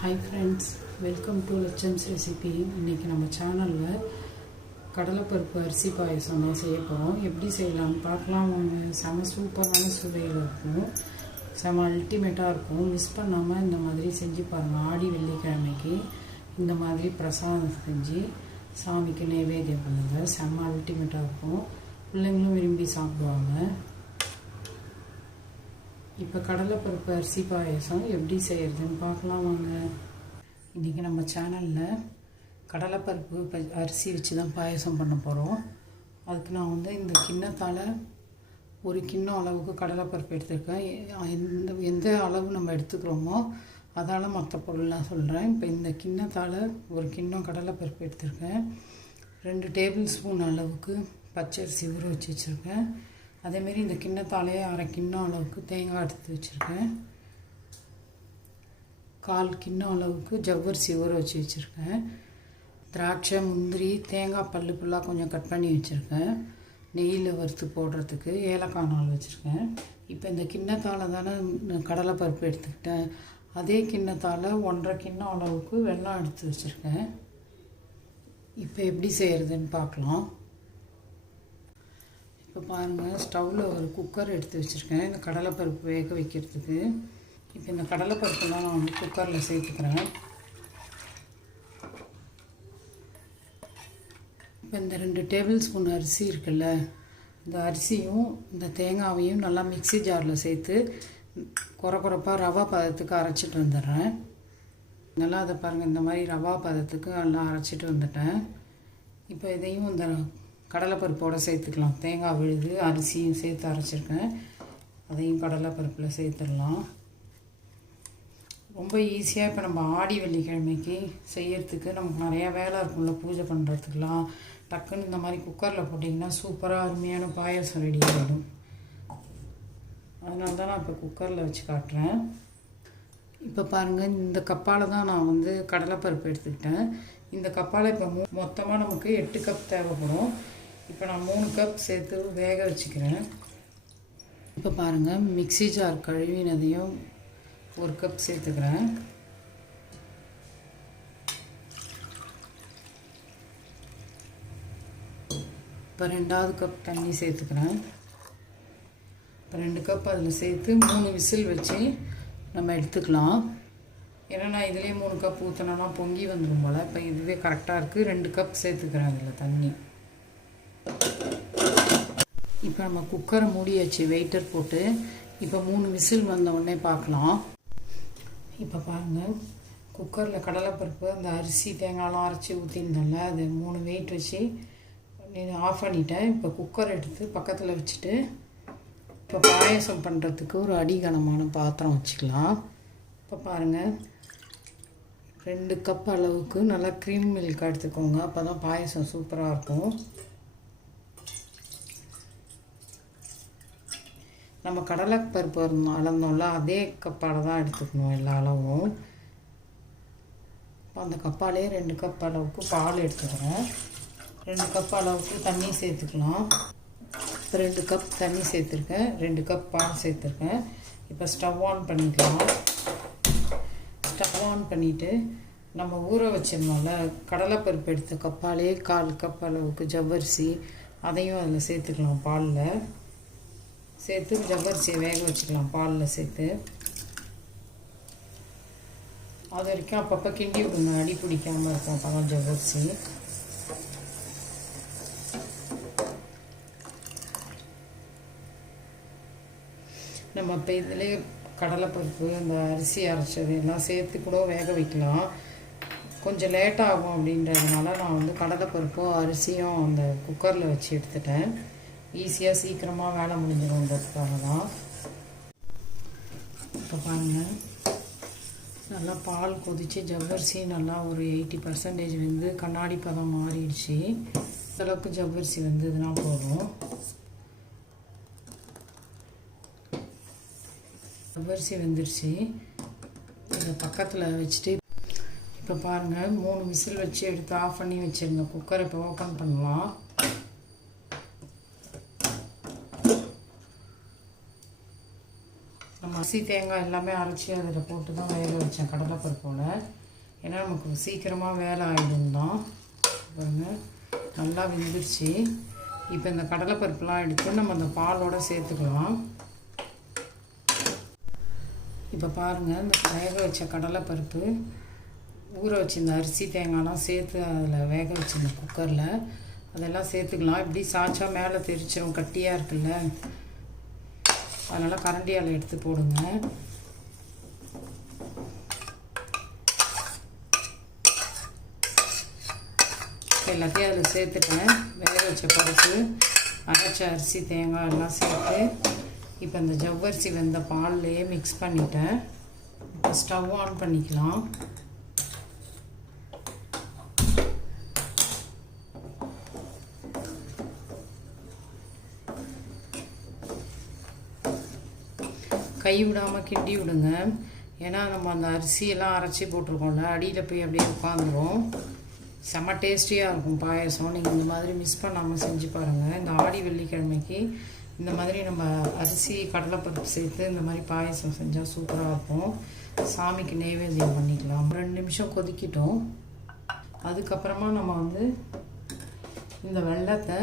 Hi friends, welcome to Lakshmi's recipe. இன்றைக்கி நம்ம சேனலில் கடலைப்பருப்பு அரிசி பாயசம் தான் செய்ய போகிறோம். எப்படி செய்யலாம்னு பார்க்கலாம். செம சூப்பரான சுவையில் இருக்கும், செம அல்டிமேட்டாக இருக்கும். மிஸ் பண்ணாமல் இந்த மாதிரி செஞ்சு பாருங்கள். ஆடி வெள்ளிக்கிழமைக்கு இந்த மாதிரி பிரசாதம் செஞ்சு சாமிக்கு நைவேத்தியம் பண்ணுங்கள். செம அல்டிமேட்டாக இருக்கும். பிள்ளைங்களும் விரும்பி சாப்பிடுவாங்க. இப்போ கடலைப்பருப்பு அரிசி பாயசம் எப்படி செய்கிறதுன்னு பார்க்கலாம் வாங்க. இன்றைக்கி நம்ம சேனலில் கடலைப்பருப்பு அரிசி வச்சு தான் பாயசம் பண்ண போகிறோம். அதுக்கு நான் இந்த கிண்ணத்தால் ஒரு கிண்ணம் அளவுக்கு கடலைப்பருப்பு எடுத்துருக்கேன். எந்த அளவு நம்ம எடுத்துக்கிறோமோ அதால் மற்ற பொருள்லாம் சொல்கிறேன். இப்போ இந்த கிண்ணத்தால் ஒரு கிண்ணம் கடலைப்பருப்பு எடுத்துருக்கேன். 2 டேபிள் ஸ்பூன் அளவுக்கு பச்சரிசி ஊற வச்சு வச்சுருக்கேன். அதேமாரி இந்த கிண்ணத்தாலே 1/2 கிண்ணம் அளவுக்கு தேங்காய் எடுத்து வச்சுருக்கேன். 1/4 கிண்ணம் அளவுக்கு ஜவ்வரிசி ஊற வச்சு வச்சுருக்கேன். திராட்சை, முந்திரி, தேங்காய் பல்லாக கொஞ்சம் கட் பண்ணி வச்சுருக்கேன். நெய்யில் வறுத்து போடுறதுக்கு ஏலக்காய் நாள் வச்சுருக்கேன். இப்போ இந்த கிண்ணத்தால் தானே கடலைப்பருப்பு எடுத்துக்கிட்டேன். அதே கிண்ணத்தால் 1/2 கிண்ணம் அளவுக்கு வெல்லம் எடுத்து வச்சுருக்கேன். இப்போ எப்படி செய்கிறதுன்னு பார்க்கலாம். இப்போ பாருங்கள், ஸ்டவ்வில் ஒரு குக்கர் எடுத்து வச்சுருக்கேன் இந்த கடலைப்பருப்பு வேக வைக்கிறதுக்கு. இப்போ இந்த கடலைப்பருப்புலாம் நான் குக்கரில் சேர்த்துக்கிறேன். இப்போ இந்த 2 டேபிள் ஸ்பூன் அரிசி இருக்குல்ல, இந்த அரிசியும் இந்த தேங்காயையும் நல்லா மிக்ஸி ஜாரில் சேர்த்து குறப்பாக ரவா பதத்துக்கு அரைச்சிட்டு வந்துடுறேன். நல்லா அதை பாருங்கள், இந்த மாதிரி ரவா பதத்துக்கு நல்லா அரைச்சிட்டு வந்துட்டேன். இப்போ இதையும் இந்த கடலைப்பருப்போடு சேர்த்துக்கலாம். தேங்காய் விழுது, அரிசியும் சேர்த்து அரைச்சிருக்கேன். அதையும் கடலைப்பருப்பில் சேர்த்துடலாம். ரொம்ப ஈஸியாக இப்போ நம்ம ஆடி வெள்ளிக்கிழமைக்கு செய்யறதுக்கு நமக்கு நிறையா வேலை இருக்கும்ல, பூஜை பண்ணுறதுக்கெலாம். டக்குன்னு இந்த மாதிரி குக்கரில் போட்டிங்கன்னா சூப்பராக அருமையான பாயசம் ரெடி ஆகிடும். அதனால தான் நான் இப்போ குக்கரில் வச்சு காட்டுறேன். இப்போ பாருங்கள், இந்த கப்பால் தான் நான் கடலைப்பருப்பு எடுத்துக்கிட்டேன். இந்த கப்பால் இப்போ மொத்தமாக நமக்கு 8 கப் தேவைப்படும். இப்போ நான் 3 கப் சேர்த்து வேக வச்சுக்கிறேன். இப்போ பாருங்கள், மிக்ஸி ஜார் கழுவினதையும் 1 கப் சேர்த்துக்கிறேன். இப்போ 2வது கப் தண்ணி சேர்த்துக்கிறேன். இப்போ 2 கப் அதில் சேர்த்து 3 விசில் வச்சு நம்ம எடுத்துக்கலாம். ஏன்னா நான் இதிலே 3 கப் ஊற்றினோன்னா பொங்கி வந்துடும் போல். இப்போ இதுவே கரெக்டாக இருக்குது. 2 கப் சேர்த்துக்கிறேன் அதில் தண்ணி. இப்போ நம்ம குக்கரை மூடியாச்சு, வெயிட்டர் போட்டு. இப்போ 3 விசில் வந்த உடனே பார்க்கலாம். இப்போ பாருங்கள், குக்கரில் கடலைப்பருப்பு அந்த அரிசி தேங்காயெலாம் அரைச்சி ஊற்றிருந்தேன்ல, அது 3 வெயிட் வச்சு ஆஃப் பண்ணிட்டேன். இப்போ குக்கர் எடுத்து பக்கத்தில் வச்சுட்டு இப்போ பாயசம் பண்ணுறதுக்கு ஒரு அடிகனமான பாத்திரம் வச்சுக்கலாம். இப்போ பாருங்கள், 2 கப் அளவுக்கு நல்லா க்ரீம் மில்க் எடுத்துக்கோங்க. அப்போ தான் பாயசம் சூப்பராக இருக்கும். நம்ம கடலைப்பருப்பு அளந்தோம்ல, அதே கப்பால் தான் எடுத்துக்கணும் எல்லா அளவும். அந்த கப்பாலே 2 கப் அளவுக்கு பால் எடுத்துக்கிறேன். 2 கப் அளவுக்கு தண்ணி சேர்த்துக்கலாம். இப்போ 2 கப் தண்ணி சேர்த்துருக்கேன், 2 கப் பால் சேர்த்துருக்கேன். இப்போ ஸ்டவ் ஆன் பண்ணிக்கலாம். ஸ்டவ் ஆன் பண்ணிவிட்டு நம்ம ஊற வச்சிடணும்ல கடலைப்பருப்பு எடுத்த கப்பாலே 1/4 கப் அளவுக்கு ஜவ்வரிசி, அதையும் அதில் சேர்த்துக்கலாம். பாலில் சேர்த்து ஜவ்வரிசியை வேக வச்சுக்கலாம். பாலில் சேர்த்து அது வரைக்கும் அப்பப்போ கிண்டி விடுங்க, அடி பிடிக்காமல் இருக்கும். அப்போ தான் ஜவ்வரிசி. நம்ம இப்போ இதிலே கடலைப்பருப்பு அந்த அரிசி அரைச்சது எல்லாம் சேர்த்து கூட வேக வைக்கலாம். கொஞ்சம் லேட் ஆகும் அப்படின்றதுனால நான் கடலைப்பருப்பும் அரிசியும் அந்த குக்கரில் வச்சு எடுத்துட்டேன். ஈஸியாக சீக்கிரமாக வேலை முடிஞ்சிடும்ன்றதுக்காக தான். இப்போ பாருங்கள், நல்லா பால் கொதித்து ஜவ்வரிசி நல்லா ஒரு 80% கண்ணாடி பதம் மாறிடுச்சு. அளவுக்கு ஜவ்வரிசி வந்ததுன்னா போதும். ஜவ்வரிசி வெந்துருச்சு. இதை பக்கத்தில் வச்சுட்டு இப்போ பாருங்கள், 3 விசில் வச்சு எடுத்து ஆஃப் பண்ணி வச்சுருங்க. குக்கரை இப்போ ஓப்பன் பண்ணலாம். நம்ம அரிசி தேங்காய் எல்லாமே அரைச்சி அதில் போட்டு தான் வேக வச்சேன் கடலைப்பருப்போட. ஏன்னா நமக்கு சீக்கிரமாக வேலை ஆகிடும் தான். பாருங்கள் நல்லா வெந்துருச்சு. இப்போ இந்த கடலைப்பருப்புலாம் எடுத்து நம்ம அந்த பாலோடு சேர்த்துக்கலாம். இப்போ பாருங்கள் இந்த வேக வச்ச கடலைப்பருப்பு ஊற வச்சு இந்த அரிசி தேங்காய்லாம் சேர்த்து அதில் வேக வச்சுருந்த குக்கரில் அதெல்லாம் சேர்த்துக்கலாம். இப்படி சாய்ச்சா மேலே தெரிச்சிடும், கட்டியாக இருக்குல்ல, அதனால் கரண்டியால் எடுத்து போடுங்க. எல்லாத்தையும் அதில் சேர்த்துட்டேன். வேக வச்ச பருப்பு, அரைச்ச அரிசி தேங்காய் எல்லாம் சேர்த்து இப்போ இந்த ஜவ்வரிசி வெந்த பால்லையே மிக்ஸ் பண்ணிட்டேன். இப்போ ஸ்டவ் ஆன் பண்ணிக்கலாம். கை விடாமல் கிண்டி விடுங்க. ஏன்னா நம்ம அந்த அரிசியெல்லாம் அரைச்சி போட்டிருக்கோம்ல, அடியில் போய் அப்படியே உட்காந்துரும். செம்ம டேஸ்டியாக இருக்கும் பாயசம். நீங்கள் இந்த மாதிரி மிஸ் பண்ணாமல் செஞ்சு பாருங்கள். இந்த ஆடி வெள்ளிக்கிழமைக்கு இந்த மாதிரி நம்ம அரிசி கடலைப்பருப்பு சேர்த்து இந்த மாதிரி பாயசம் செஞ்சால் சூப்பராக இருக்கும். சாமிக்கு நெய்வேத்தியம் பண்ணிக்கலாம். 2 நிமிஷம் கொதிக்கிட்டோம். அதுக்கப்புறமா நம்ம வந்து இந்த வெல்லத்தை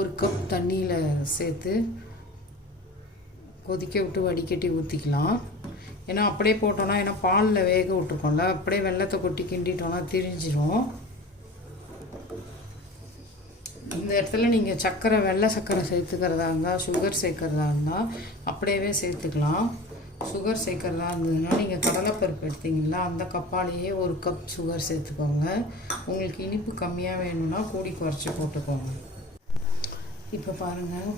1 கப் தண்ணியில் சேர்த்து கொதிக்க விட்டு வடிகட்டி ஊற்றிக்கலாம். ஏன்னா அப்படியே போட்டோன்னா, ஏன்னா பாலில் வேக விட்டுருக்கோம்ல, அப்படியே வெல்லத்தை கொட்டி கிண்டிட்டோன்னா திரிஞ்சிடும். இந்த இடத்துல நீங்கள் சர்க்கரை, வெள்ளை சர்க்கரை சேர்த்துக்கிறதா இருந்தால், சுகர் சேர்க்குறதா இருந்தால் அப்படியே சேர்த்துக்கலாம். சுகர் சேர்க்குறதா இருந்ததுன்னா நீங்கள் கடலைப்பருப்பு எடுத்திங்கன்னா அந்த கப்பாலேயே 1 கப் சுகர் சேர்த்துக்கோங்க. உங்களுக்கு இனிப்பு கம்மியாக வேணும்னா கூடி குறைச்சி போட்டுக்கோங்க. இப்போ பாருங்கள்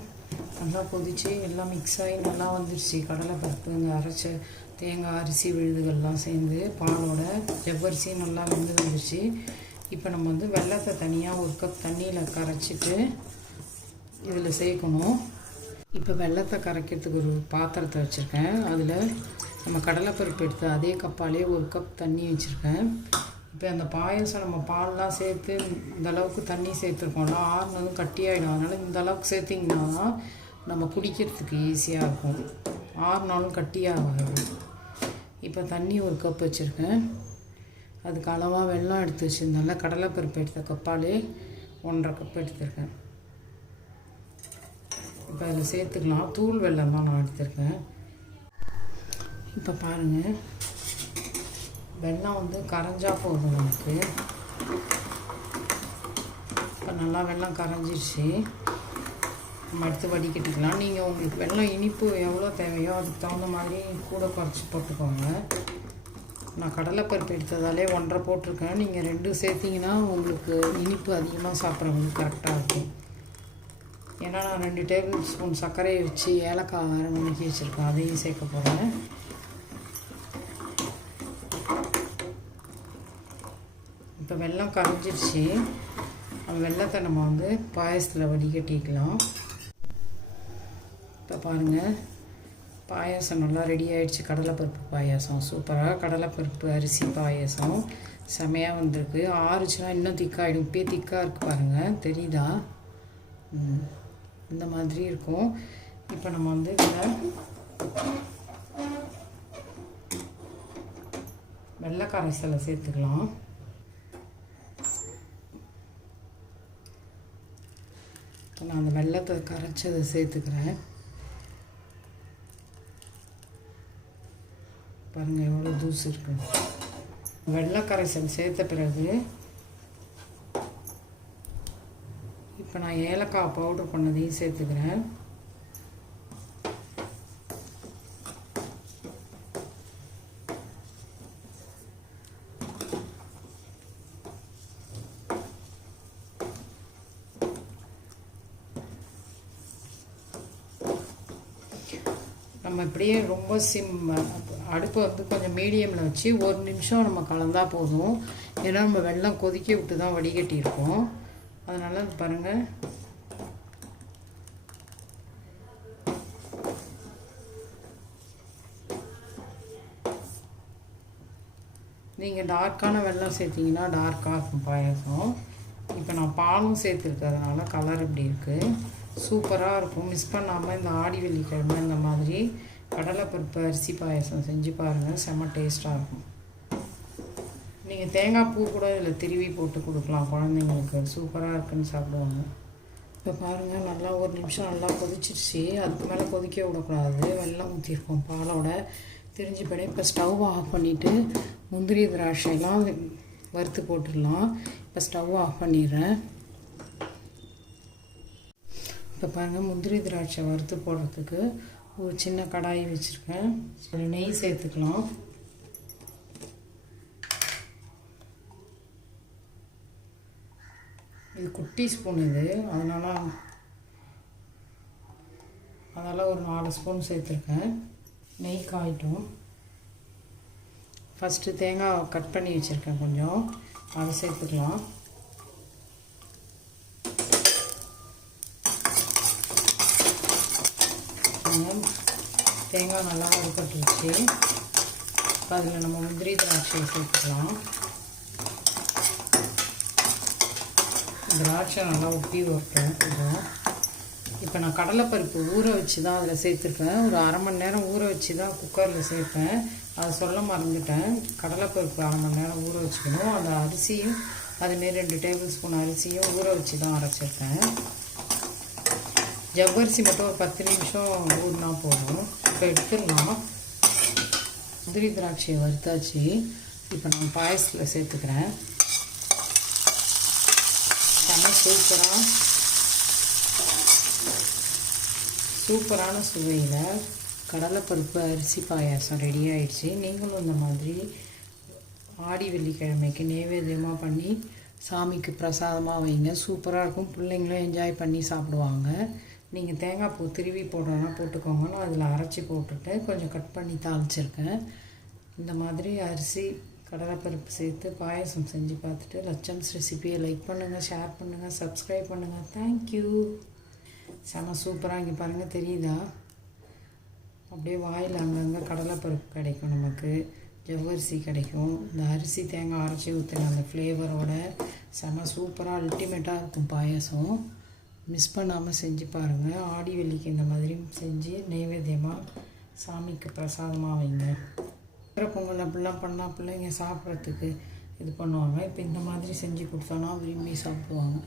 நல்லா கொதித்து எல்லாம் மிக்ஸ் ஆகி நல்லா வந்துடுச்சு. கடலைப்பருப்பு, இந்த அரைச்ச தேங்காய், அரிசி விழுதுகள்லாம் சேர்ந்து பாலோட ஜவ்வரிசி நல்லா வெந்து வந்துடுச்சு. இப்போ நம்ம வந்து வெல்லத்தை தனியாக 1 கப் தண்ணியில் கரைச்சிட்டு இதில் சேர்க்கணும். இப்போ வெல்லத்தை கரைக்கிறதுக்கு ஒரு பாத்திரத்தை வச்சுருக்கேன். அதில் நம்ம கடலைப்பருப்பு எடுத்து அதே கப்பாலே 1 கப் தண்ணி வச்சுருக்கேன். இப்போ அந்த பாயசம் நம்ம பால்லாம் சேர்த்து இந்த அளவுக்கு தண்ணி சேர்த்துருக்கோம்ல, ஆறுனதும் கட்டியாகிடும். அதனால் இந்த அளவுக்கு சேர்த்திங்கன்னா தான் நம்ம குடிக்கிறதுக்கு ஈஸியாக இருக்கும். ஆறுனாலும் கட்டியாகாது. இப்போ தண்ணி 1 கப் வச்சுருக்கேன். அதுக்கு அளவாக வெல்லம் எடுத்து வச்சுருந்தேன்ல, கடலைப்பருப்பு எடுத்த கப்பாலே 1.5 கப் எடுத்துருக்கேன். இப்போ அதில் சேர்த்துக்கலாம். தூள் வெல்லம் தான் நான் எடுத்துருக்கேன். இப்போ பாருங்கள் வெல்லம் வந்து கரைஞ்சா போதும் நமக்கு. இப்போ நல்லா வெல்லம் கரைஞ்சிடுச்சு. நம்ம எடுத்து வடிகட்டிக்கலாம். நீங்கள் உங்களுக்கு வெல்லம் இனிப்பு எவ்வளோ தேவையோ அதுக்கு தகுந்த மாதிரி கூட குறைச்சி போட்டுக்கோங்க. நான் கடலைப்பருப்பு எடுத்ததாலே 1.5 போட்டிருக்கேன். நீங்கள் 2 சேர்த்திங்கன்னா உங்களுக்கு இனிப்பு அதிகமாக சாப்பிட்றவங்களுக்கு கரெக்டாக இருக்கும். ஏன்னா நான் 2 டேபிள் ஸ்பூன் சர்க்கரையை வச்சு ஏலக்காய் வேறு நுணுக்கி வச்சுருக்கேன், அதையும் சேர்க்க போகிறேன். இப்போ வெல்லம் கரைஞ்சிருச்சு. அந்த வெல்லத்தை நம்ம வந்து பாயசத்தில் வடிகட்டிக்கலாம். இப்போ பாருங்கள் பாயாசம் நல்லா ரெடி ஆகிடுச்சு. கடலைப்பருப்பு பாயாசம் சூப்பராக. கடலைப்பருப்பு அரிசி பாயாசம் செமையாக வந்திருக்கு. ஆறுச்சுன்னா இன்னும் திக்காகிடும். இப்போயே திக்காக இருக்குது பாருங்கள், தெரியுதா? இந்த மாதிரி இருக்கும். இப்போ நம்ம வந்து இதில் வெள்ளை கரைசலை சேர்த்துக்கலாம். நான் அந்த வெல்லத்தை கரைச்சதை சேர்த்துக்கிறேன். பாருங்கள் எவ்வளோ தூசு இருக்கு. வெள்ளை கரைசல் சேர்த்த பிறகு இப்போ நான் ஏலக்காய் பவுடர் பண்ணதையும் சேர்த்துக்கிறேன். நம்ம இப்படியே ரொம்ப அடுப்பை வந்து கொஞ்சம் மீடியமில் வச்சு 1 நிமிஷம் நம்ம கலந்தால் போதும். ஏன்னா நம்ம வெல்லம் கொதிக்க விட்டு தான் வடிகட்டியிருக்கோம். அதனால் பாருங்கள் நீங்கள் டார்க்கான வெல்லம் சேர்த்திங்கன்னா டார்க்காக இருக்கும் பாயசம். இப்போ நான் பாலும் சேர்த்துருக்கிறதுனால கலர் இப்படி இருக்குது. சூப்பராக இருக்கும். மிஸ் பண்ணாமல் இந்த ஆடி வெள்ளிக்கிழமை இந்த மாதிரி கடலைப்பருப்பு அரிசி பாயசம் செஞ்சு பாருங்கள், செம்ம டேஸ்ட்டாக இருக்கும். நீங்கள் தேங்காய் பூ கூட இதில் திருவி போட்டு கொடுக்கலாம் குழந்தைங்களுக்கு, சூப்பராக இருக்குன்னு சாப்பிடுவாங்க. இப்போ பாருங்கள், நல்லா ஒரு நிமிஷம் நல்லா கொதிச்சிருச்சு. அதுக்கு மேலே கொதிக்க விடக்கூடாது, வெல்லம் ஊற்றிருக்கோம் பாலோட. தெரிஞ்சு போய்ட்டு இப்போ ஸ்டவ் ஆஃப் பண்ணிவிட்டு முந்திரி திராட்சையெல்லாம் வறுத்து போட்டுடலாம். இப்போ ஸ்டவ் ஆஃப் பண்ணிடுறேன். இப்போ பாருங்கள், முந்திரி திராட்சை வறுத்து போடுறதுக்கு ஒரு சின்ன கடாய் வச்சுருக்கேன். அதில் நெய் சேர்த்துக்கலாம். இது குட்டி ஸ்பூன் இது, அதனால் ஒரு 4 ஸ்பூன் சேர்த்துருக்கேன். நெய் காயிட்டும். ஃபஸ்ட்டு தேங்காய் கட் பண்ணி வச்சுருக்கேன் கொஞ்சம், அதை சேர்த்துக்கலாம். தேங்காய் நல்லா வறுபட்டுருச்சு. இப்போ அதில் நம்ம முந்திரி திராட்சையை சேர்த்துக்கலாம். திராட்சை நல்லா உப்பி வரட்டும் கொஞ்சம். இப்போ நான் கடலைப்பருப்பு ஊற வச்சு தான் அதில் சேர்த்துருப்பேன். ஒரு அரை மணி நேரம் ஊற வச்சு தான் குக்கரில் சேர்ப்பேன். அதை சொல்ல மறந்துட்டேன். கடலைப்பருப்பு அரை மணி நேரம் ஊற வச்சுக்கணும். அந்த அரிசியும் அதுமாரி 2 டேபிள் ஸ்பூன் அரிசியும் ஊற வச்சு தான் அரைச்சிருக்கேன். ஜவ்வரிசி மட்டும் ஒரு 10 நிமிஷம் ஊறினா போதும். இப்போ எடுத்துடலாம். முந்திரி திராட்சையை வறுத்தாச்சு. இப்போ நான் பாயசத்தில் சேர்த்துக்கிறேன். சூப்பரான சுவையில் கடலைப்பருப்பு அரிசி பாயாசம் ரெடி ஆயிடுச்சு. நீங்களும் இந்த மாதிரி ஆடி வெள்ளிக்கிழமைக்கு நைவேத்தியமாக பண்ணி சாமிக்கு பிரசாதமாக வைங்க, சூப்பராக இருக்கும். பிள்ளைங்களும் என்ஜாய் பண்ணி சாப்பிடுவாங்க. நீங்கள் தேங்காய் பூ திருவி போடுறோன்னா போட்டுக்கோங்க. நான் அதில் அரைச்சி போட்டுட்டு கொஞ்சம் கட் பண்ணி தாளிச்சிருக்கேன். இந்த மாதிரி அரிசி கடலைப்பருப்பு சேர்த்து பாயசம் செஞ்சு பார்த்துட்டு லட்சம்ஸ் ரெசிபியை லைக் பண்ணுங்கள், ஷேர் பண்ணுங்கள், சப்ஸ்கிரைப் பண்ணுங்கள். தேங்க்யூ. செம சூப்பராக. இங்கே பாருங்கள், தெரியுதா? அப்படியே வாயில் அங்கங்கே கடலைப்பருப்பு கிடைக்கும், நமக்கு ஜவ்வரிசி கிடைக்கும். இந்த அரிசி தேங்காய் அரைச்சி ஊற்றுன அந்த ஃப்ளேவரோட செம சூப்பராக அல்டிமேட்டாக இருக்கும் பாயசம். மிஸ் பண்ணாமல் செஞ்சு பாருங்கள். ஆடி வெள்ளிக்கு இந்த மாதிரி செஞ்சு நைவேத்தியமாக சாமிக்கு பிரசாதமாக வைங்க. பொங்கல் அப்படிலாம் பண்ணால் பிள்ளைங்க சாப்பிட்றதுக்கு இது பண்ணுவாங்க. இப்போ இந்த மாதிரி செஞ்சு கொடுத்தோன்னா விரும்பி சாப்பிடுவாங்க.